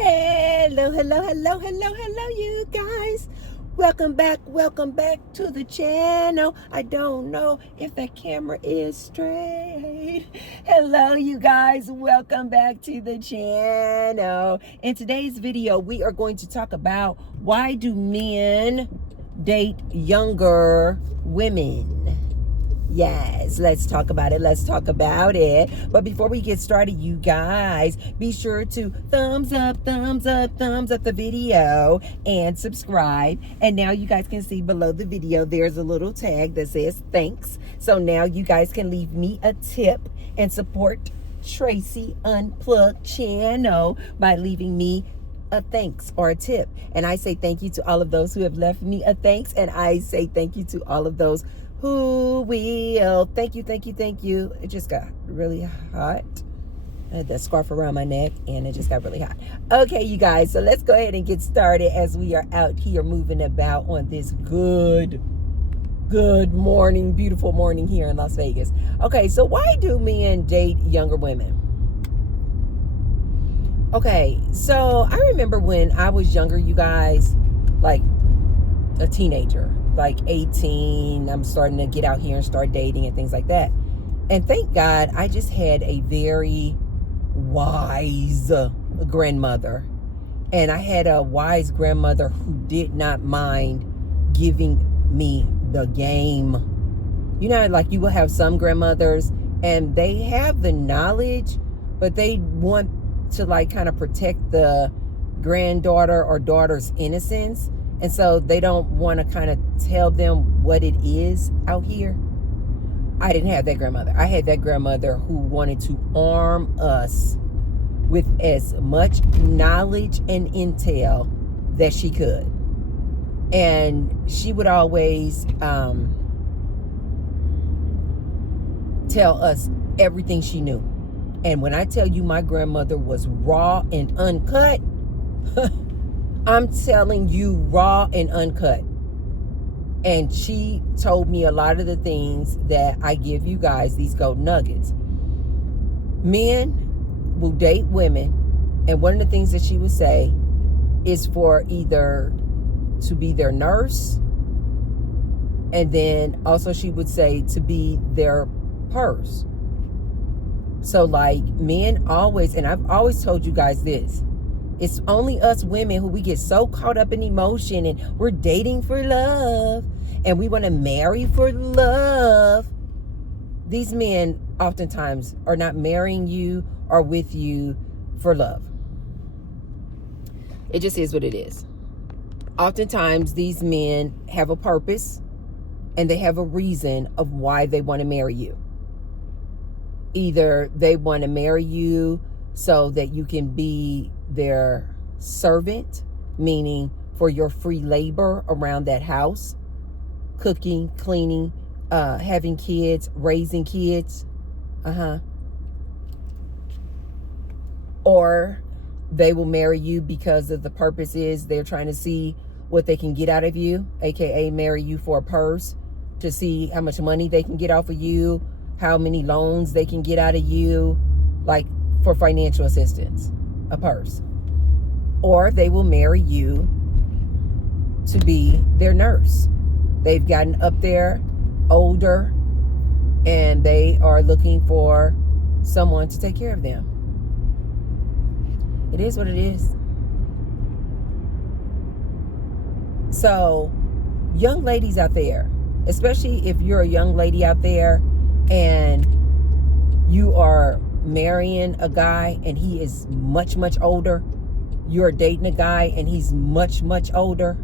Hello, hello, hello, hello, hello, you guys. Welcome back to the channel. I don't know if that camera is straight. Hello, you guys. Welcome back to the channel. In today's video, we are going to talk about why do men date younger women? Yes, let's talk about it. But before we get started, you guys, be sure to thumbs up the video and subscribe. And now you guys can see below the video, there's a little tag that says thanks. So now you guys can leave me a tip and support Tracy Unplugged channel by leaving me a thanks or a tip. And I say thank you to all of those who have left me a thanks. And I say thank you to all of those who will. Thank you. It just got really hot. I had that scarf around my neck and it just got really hot. Okay, you guys, so let's go ahead and get started as we are out here moving about on this good morning, beautiful morning here in Las Vegas. Okay, so why do men date younger women? Okay, so I remember when I was younger, you guys, like a teenager, like 18, I'm starting to get out here and start dating and things like that. And thank God I just had a very wise grandmother. And I had a wise grandmother who did not mind giving me the game. You know, like you will have some grandmothers and they have the knowledge, but they want to like kind of protect the granddaughter or daughter's innocence. And so they don't want to kind of tell them what it is out here. I didn't have that grandmother. I had that grandmother who wanted to arm us with as much knowledge and intel that she could. And she would always tell us everything she knew. And when I tell you my grandmother was raw and uncut, I'm telling you, raw and uncut. And she told me a lot of the things that I give you guys, these gold nuggets. Men will date women, and one of the things that she would say is for either to be their nurse, and then also she would say to be their purse. So like men always, and I've always told you guys this, it's only us women who we get so caught up in emotion and we're dating for love and we want to marry for love. These men oftentimes are not marrying you or with you for love. It just is what it is. Oftentimes these men have a purpose and they have a reason of why they want to marry you. Either they want to marry you so that you can be their servant, meaning for your free labor around that house, cooking, cleaning, having kids, raising kids, or they will marry you because of the purpose is they're trying to see what they can get out of you, aka marry you for a purse, to see how much money they can get off of you, how many loans they can get out of you, like for financial assistance, a purse. Or they will marry you to be their nurse. They've gotten up there, older, and they are looking for someone to take care of them. It is what it is. So, young ladies out there, especially if you're a young lady out there and you are marrying a guy and he is much older, you're dating a guy and he's much older,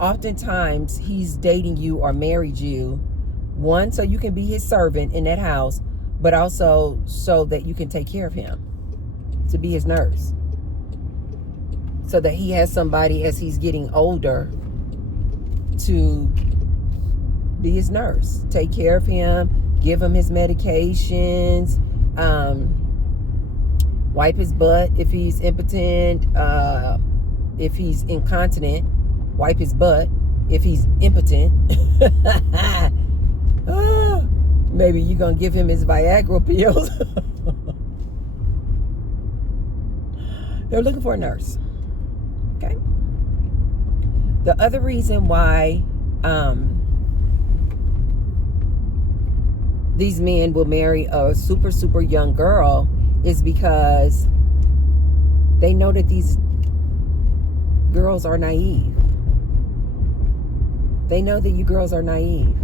oftentimes he's dating you or married you, one, so you can be his servant in that house, but also so that you can take care of him, to be his nurse, so that he has somebody as he's getting older to be his nurse, take care of him, give him his medications, wipe his butt if he's impotent, if he's incontinent, wipe his butt if he's impotent. Maybe you're gonna give him his Viagra pills. They're looking for a nurse. Okay. The other reason why these men will marry a super young girl is because they know that these girls are naive. They know that you girls are naive.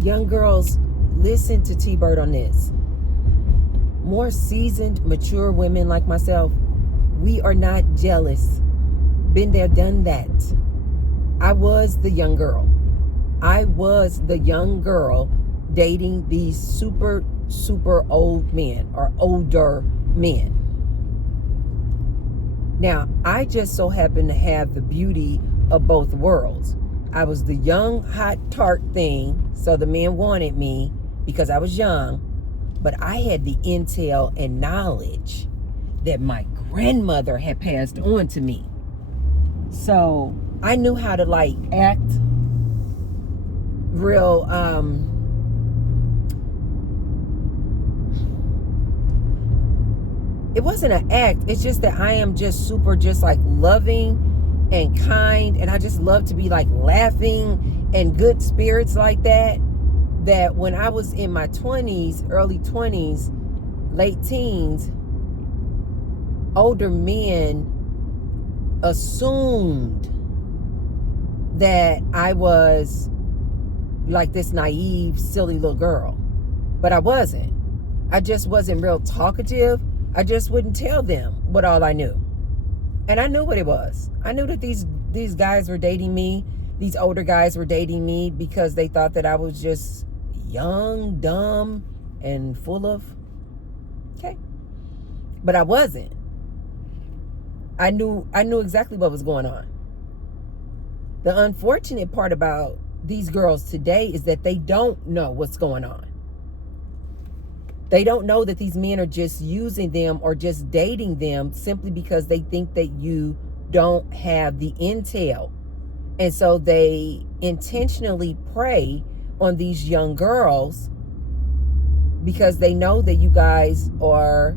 Young girls, listen to T-Bird on this. More seasoned, mature women like myself, we are not jealous. Been there, done that. I was the young girl. I was the young girl dating these super old men or older men. Now, I just so happen to have the beauty of both worlds. I was the young, hot, tart thing, so the men wanted me because I was young, but I had the intel and knowledge that my grandmother had passed on to me. So I knew how to like act real, it wasn't an act. It's just that I am just super just like loving and kind. And I just love to be like laughing and good spirits like that. That when I was in my 20s, early 20s, late teens, older men assumed that I was like this naive, silly little girl. But I wasn't. I just wasn't real talkative. I just wouldn't tell them what all I knew. And I knew what it was. I knew that these guys were dating me. These older guys were dating me because they thought that I was just young, dumb, and full of, okay. But I wasn't. I knew exactly what was going on. The unfortunate part about these girls today is that they don't know what's going on. They don't know that these men are just using them or just dating them simply because they think that you don't have the intel. And so they intentionally prey on these young girls because they know that you guys are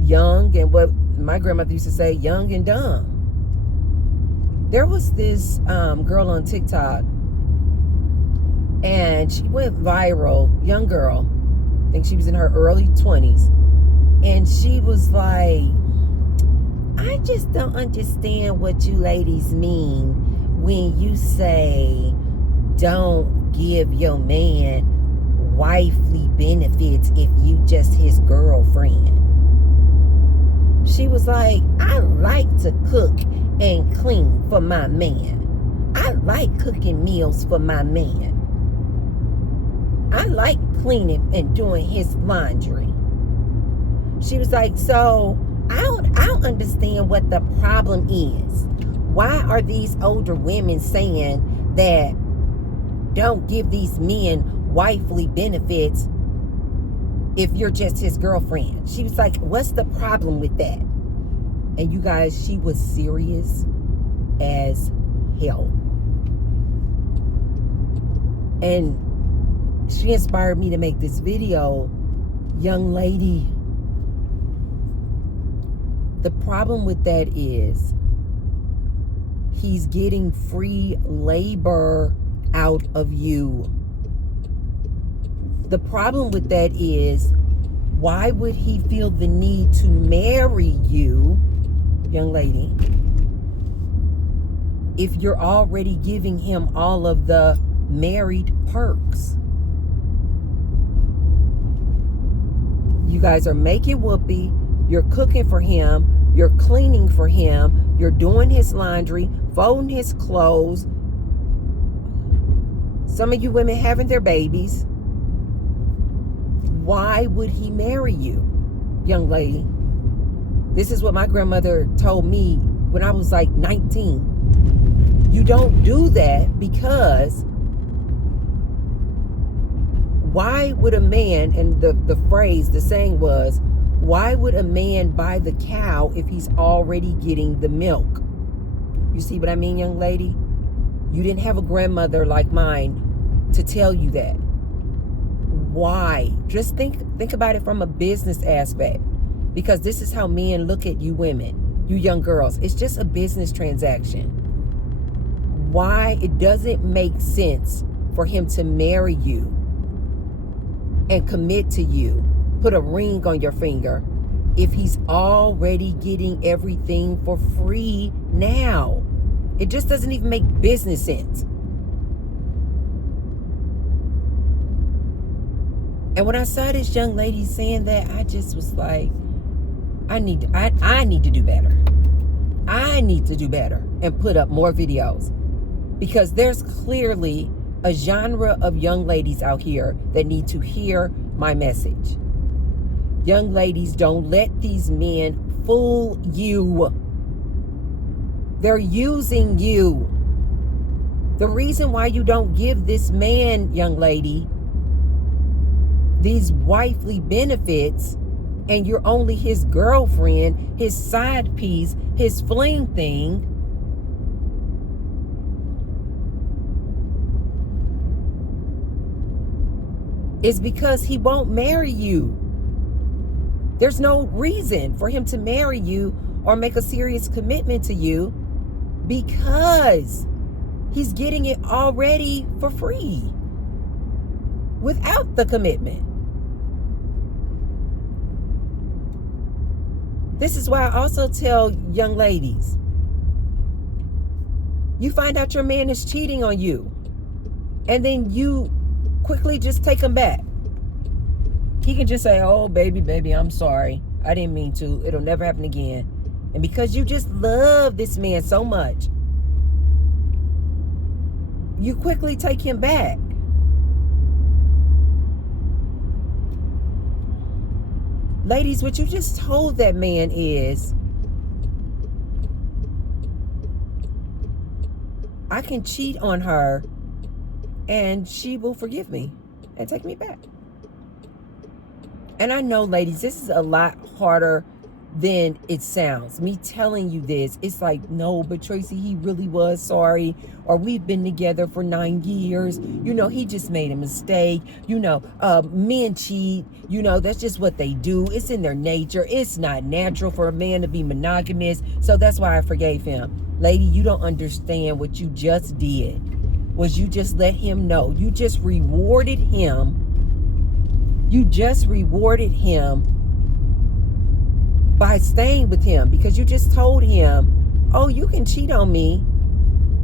young and what my grandmother used to say, young and dumb. There was this girl on TikTok and she went viral, young girl. I think she was in her early 20s. And she was like, I just don't understand what you ladies mean when you say don't give your man wifely benefits if you just his girlfriend. She was like, I like to cook and clean for my man. I like cooking meals for my man. I like cleaning and doing his laundry. She was like, so I don't understand what the problem is. Why are these older women saying that don't give these men wifely benefits if you're just his girlfriend? She was like, what's the problem with that? And you guys, she was serious as hell. And she inspired me to make this video. Young lady, the problem with that is he's getting free labor out of you. The problem with that is, why would he feel the need to marry you, young lady, if you're already giving him all of the married perks? You guys are making whoopee, you're cooking for him, you're cleaning for him, you're doing his laundry, folding his clothes. Some of you women having their babies. Why would he marry you, young lady? This is what my grandmother told me when I was like 19. You don't do that because why would a man, and the phrase, the saying was, why would a man buy the cow if he's already getting the milk? You see what I mean, young lady? You didn't have a grandmother like mine to tell you that. Why? Just think about it from a business aspect. Because this is how men look at you women, you young girls. It's just a business transaction. Why it doesn't make sense for him to marry you and commit to you, put a ring on your finger, if he's already getting everything for free now. It just doesn't even make business sense. And when I saw this young lady saying that, I just was like, I need to do better. I need to do better and put up more videos, because there's clearly a genre of young ladies out here that need to hear my message. Young ladies, don't let these men fool you. They're using you. The reason why you don't give this man, young lady, these wifely benefits, and you're only his girlfriend, his side piece, his fling thing, is because he won't marry you. There's no reason for him to marry you or make a serious commitment to you, because he's getting it already for free without the commitment. This is why I also tell young ladies, you find out your man is cheating on you, and then you quickly just take him back. He can just say, oh, baby, I'm sorry. I didn't mean to. It'll never happen again. And because you just love this man so much, you quickly take him back. Ladies, what you just told that man is, I can cheat on her and she will forgive me and take me back. And I know, ladies, this is a lot harder than it sounds. Me telling you this, it's like, no, but Tracy, he really was sorry. Or we've been together for 9 years. You know, he just made a mistake. You know, men cheat. You know, that's just what they do. It's in their nature. It's not natural for a man to be monogamous. So that's why I forgave him. Lady, you don't understand what you just did. Was you just let him know. You just rewarded him. You just rewarded him by staying with him, because you just told him, oh, you can cheat on me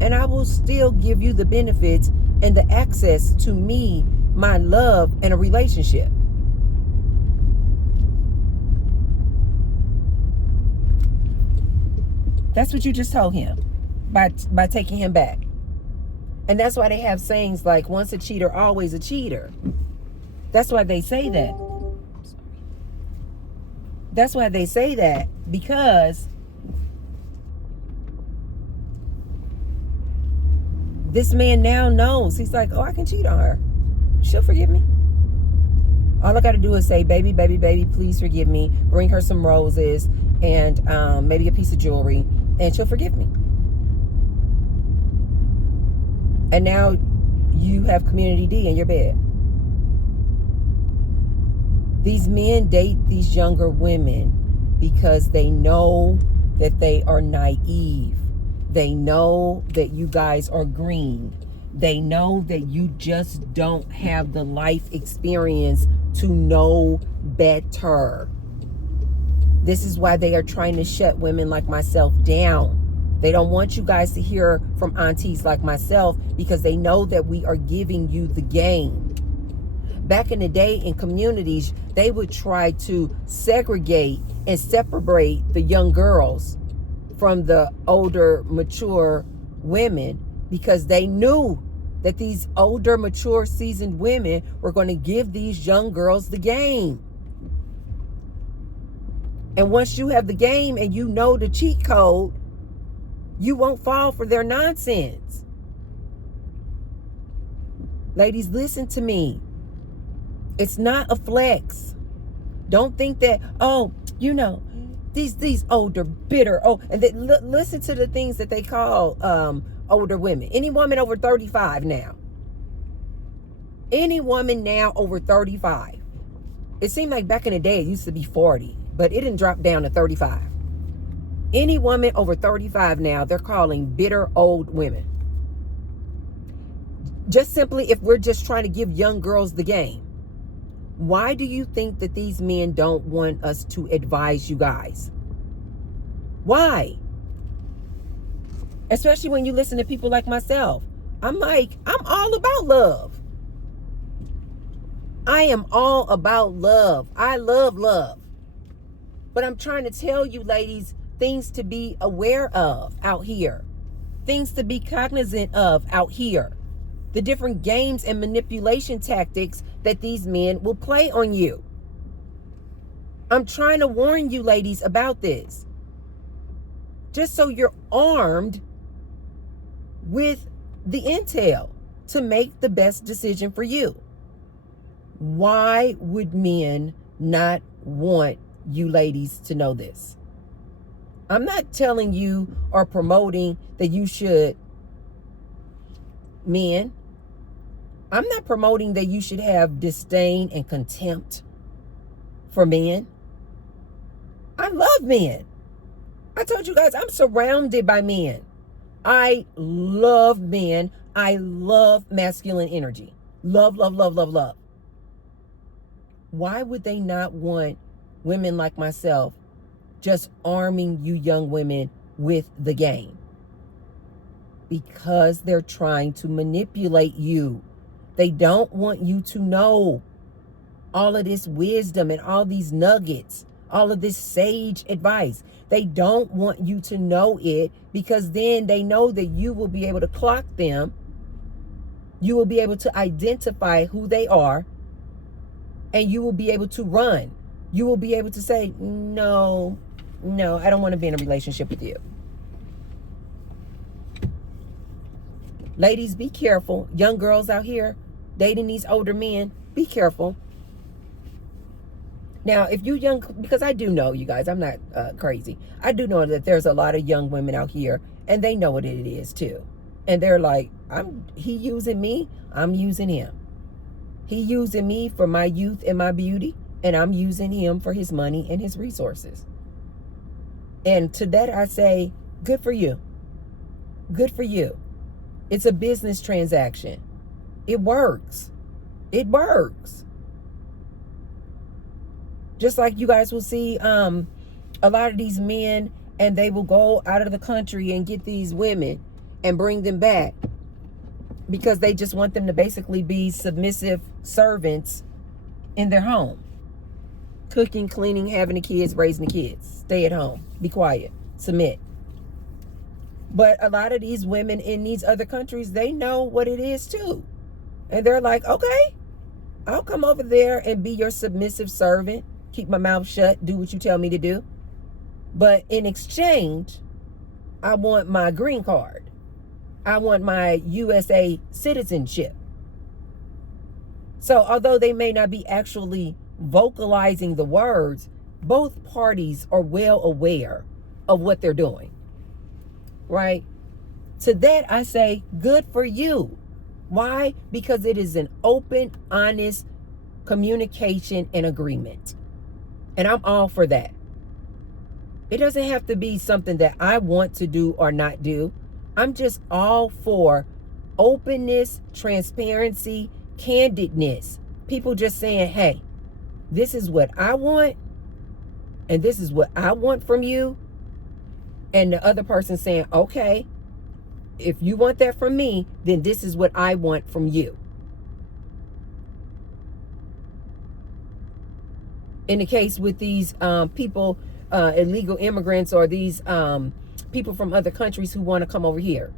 and I will still give you the benefits and the access to me, my love, and a relationship. That's what you just told him by taking him back. And that's why they have sayings like, once a cheater, always a cheater. That's why they say that. That's why they say that, because this man now knows. He's like, oh, I can cheat on her. She'll forgive me. All I got to do is say, baby, please forgive me. Bring her some roses and maybe a piece of jewelry, and she'll forgive me. And now you have community D in your bed. These men date these younger women because they know that they are naive. They know that you guys are green. They know that you just don't have the life experience to know better. This is why they are trying to shut women like myself down. They don't want you guys to hear from aunties like myself, because they know that we are giving you the game. Back in the day, in communities, they would try to segregate and separate the young girls from the older, mature women, because they knew that these older, mature, seasoned women were going to give these young girls the game. And once you have the game and you know the cheat code, you won't fall for their nonsense. Ladies, listen to me. It's not a flex. Don't think that, oh, you know, these older, bitter, and listen to the things that they call older women. Any woman over 35 now. Any woman now over 35. It seemed like back in the day it used to be 40. but it didn't drop down to 35. Any woman over 35 now, they're calling bitter old women. Just simply, if we're just trying to give young girls the game, why do you think that these men don't want us to advise you guys? Why? Especially when you listen to people like myself. I'm all about love. I am all about love. I love love. But I'm trying to tell you, ladies, things to be aware of out here. Things to be cognizant of out here. The different games and manipulation tactics that these men will play on you. I'm trying to warn you, ladies, about this. Just so you're armed with the intel to make the best decision for you. Why would men not want you ladies to know this? I'm not telling you or promoting that you should, men, I'm not promoting that you should have disdain and contempt for men. I love men. I told you guys, I'm surrounded by men. I love men. I love masculine energy. Love, love, love, love, love. Why would they not want women like myself just arming you young women with the game? Because they're trying to manipulate you. They don't want you to know all of this wisdom and all these nuggets, all of this sage advice. They don't want you to know it, because then they know that you will be able to clock them. You will be able to identify who they are, and you will be able to run. You will be able to say, no, I don't want to be in a relationship with you. Ladies, be careful. Young girls out here dating these older men, be careful. Now, if you young, because I do know, you guys, I'm not crazy. I do know that there's a lot of young women out here, and they know what it is too. And they're like, he using me, I'm using him. He using me for my youth and my beauty, and I'm using him for his money and his resources. And to that I say, good for you. Good for you. It's a business transaction. It works. It works. Just like you guys will see a lot of these men, and they will go out of the country and get these women and bring them back because they just want them to basically be submissive servants in their home. Cooking, cleaning, having the kids, raising the kids. Stay at home. Be quiet. Submit. But a lot of these women in these other countries, they know what it is too. And they're like, okay, I'll come over there and be your submissive servant. Keep my mouth shut. Do what you tell me to do. But in exchange, I want my green card. I want my USA citizenship. So although they may not be actually vocalizing the words, both parties are well aware of what they're doing. Right? To that I say, good for you. Why? Because it is an open, honest communication and agreement. And I'm all for that. It doesn't have to be something that I want to do or not do. I'm just all for openness, transparency, candidness. People just saying, hey, this is what I want, and this is what I want from you. And the other person saying, okay, if you want that from me, then this is what I want from you. In the case with these people, illegal immigrants, or these people from other countries who want to come over here,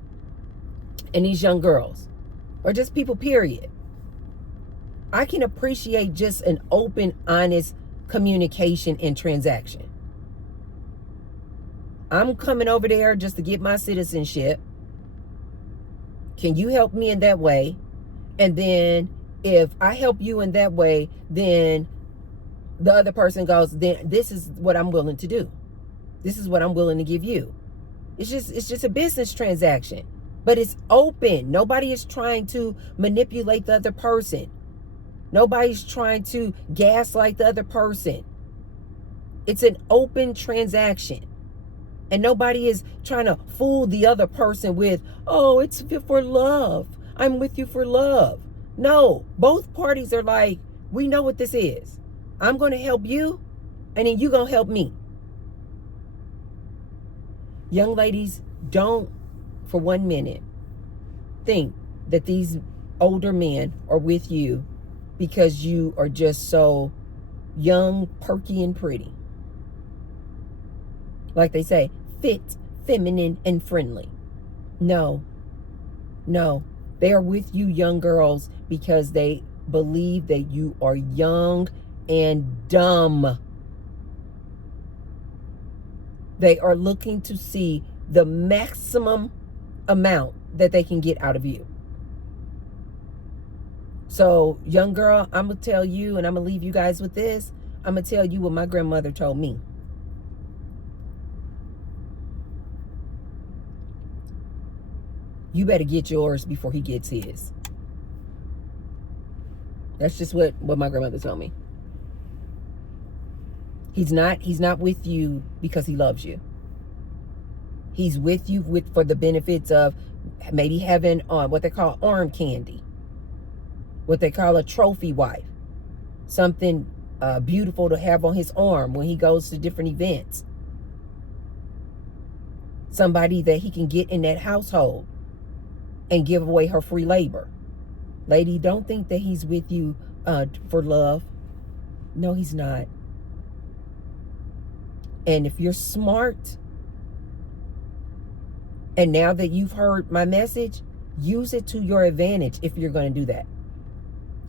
and these young girls, or just people, period. I can appreciate just an open, honest communication and transaction. I'm coming over there just to get my citizenship. Can you help me in that way? And then if I help you in that way, then the other person goes, then this is what I'm willing to do. This is what I'm willing to give you. It's just a business transaction, but it's open. Nobody is trying to manipulate the other person. Nobody's trying to gaslight the other person. It's an open transaction. And nobody is trying to fool the other person with, oh, it's for love. I'm with you for love. No, both parties are like, we know what this is. I'm going to help you, and then you going to help me. Young ladies, don't for 1 minute think that these older men are with you because you are just so young, perky, and pretty. Like they say, fit, feminine, and friendly. No. They are with you, young girls, because they believe that you are young and dumb. They are looking to see the maximum amount that they can get out of you. So, young girl, I'm going to tell you, and I'm going to leave you guys with this. I'm going to tell you what my grandmother told me. You better get yours before he gets his. That's just what my grandmother told me. He's not with you because he loves you. He's with you for the benefits of maybe having what they call arm candy. What they call a trophy wife. Something beautiful to have on his arm when he goes to different events. Somebody that he can get in that household and give away her free labor. Lady, don't think that he's with you for love. No, he's not. And if you're smart, and now that you've heard my message, use it to your advantage if you're going to do that.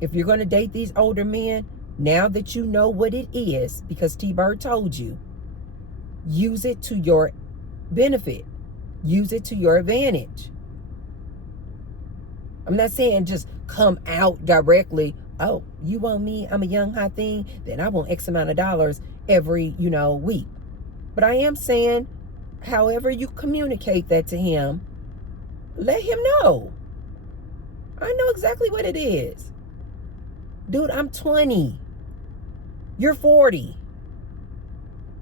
If you're going to date these older men, now that you know what it is, because T-Bird told you, use it to your benefit. Use it to your advantage. I'm not saying just come out directly. Oh, you want me? I'm a young hot thing. Then I want X amount of dollars every, week. But I am saying, however you communicate that to him, let him know. I know exactly what it is. Dude, I'm 20. You're 40.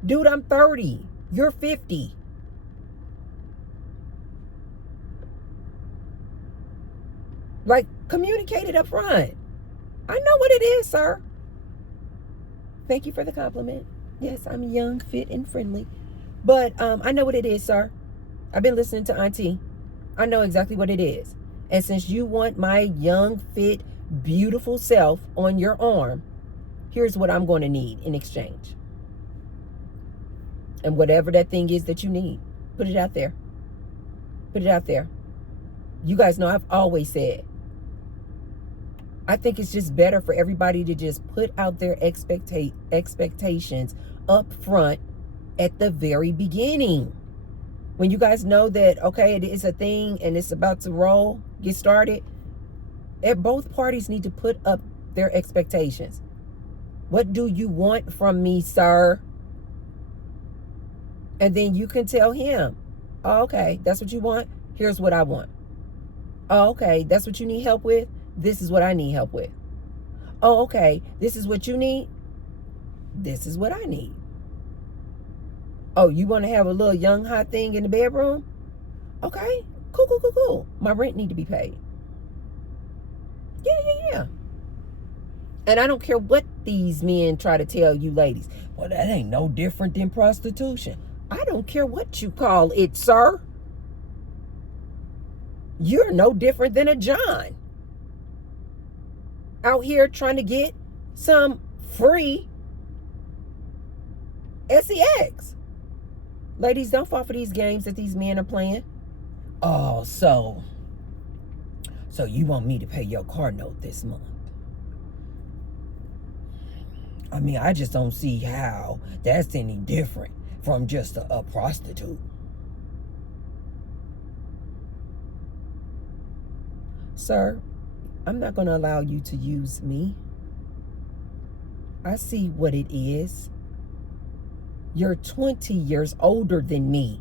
Dude, I'm 30. You're 50. Like, communicate it up front. I know what it is, sir. Thank you for the compliment. Yes, I'm young, fit, and friendly. But I know what it is, sir. I've been listening to Auntie. I know exactly what it is. And since you want my young, fit, beautiful self on your arm, here's what I'm going to need in exchange. And whatever that thing is that you need, put it out there. Put it out there. You guys know I've always said, I think it's just better for everybody to just put out their expectations up front at the very beginning. When you guys know that, okay, it is a thing and it's about to roll, get started, both parties need to put up their expectations. What do you want from me, sir? And then you can tell him, oh, okay, that's what you want. Here's what I want. Oh, okay, that's what you need help with. This is what I need help with. Oh, okay, this is what you need. This is what I need. Oh, you want to have a little young hot thing in the bedroom? Okay, cool. My rent need to be paid. Yeah. And I don't care what these men try to tell you ladies. Well, that ain't no different than prostitution. I don't care what you call it, sir. You're no different than a John out here trying to get some free sex. Ladies, don't fall for these games that these men are playing. Oh, so you want me to pay your car note this month? I mean, I just don't see how that's any different from just a prostitute. Sir, I'm not going to allow you to use me. I see what it is. You're 20 years older than me.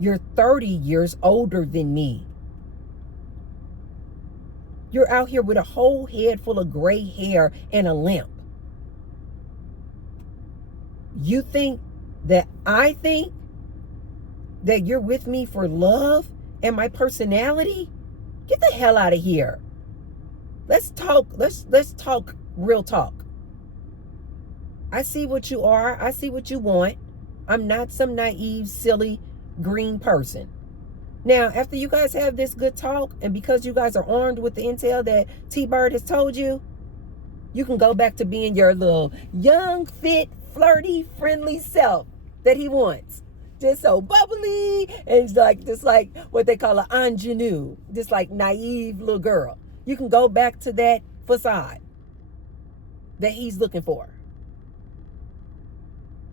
You're 30 years older than me. You're out here with a whole head full of gray hair and a limp. You think that I think that you're with me for love and my personality? Get the hell out of here. Let's talk. Let's talk real talk. I see what you are. I see what you want. I'm not some naive, silly, green person. Now, after you guys have this good talk, and because you guys are armed with the intel that T-Bird has told you, you can go back to being your little young, fit, flirty, friendly self that he wants. Just so bubbly and just like what they call an ingenue, just like naive little girl. You can go back to that facade that he's looking for.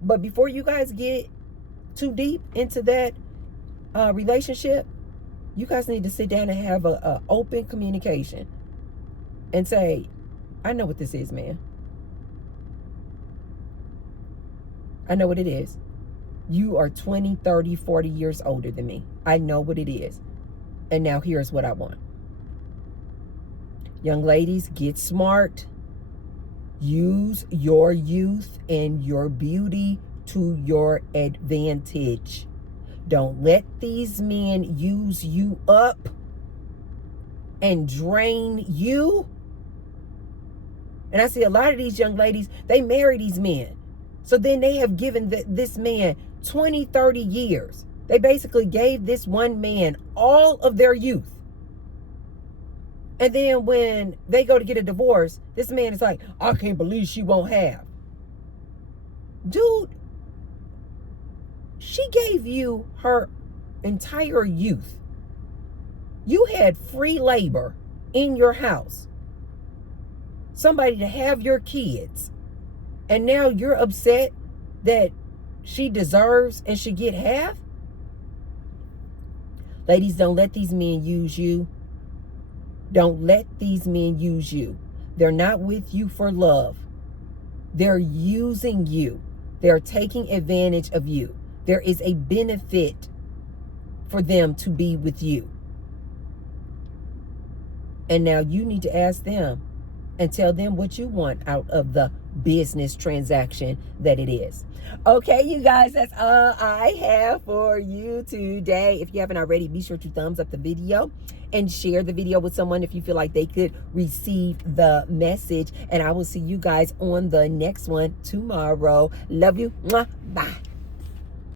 But before you guys get too deep into that relationship, you guys need to sit down and have a open communication and say, I know what this is, man. I know what it is. You are 20, 30, 40 years older than me. I know what it is. And now here's what I want. Young ladies, get smart. Use your youth and your beauty to your advantage. Don't let these men use you up and drain you. And I see a lot of these young ladies, they marry these men. So then they have given this man 20, 30 years. They basically gave this one man all of their youth. And then when they go to get a divorce, this man is like, I can't believe she won't have. Dude, she gave you her entire youth. You had free labor in your house. Somebody to have your kids. And now you're upset that she deserves and should get half? Ladies, don't let these men use you. Don't let these men use you. They're not with you for love. They're using you. They're taking advantage of you. There is a benefit for them to be with you. And now you need to ask them and tell them what you want out of the business transaction that it is. Okay, you guys, that's all I have for you today. If you haven't already, be sure to thumbs up the video and share the video with someone if you feel like they could receive the message. And I will see you guys on the next one tomorrow. Love you. Mwah. Bye.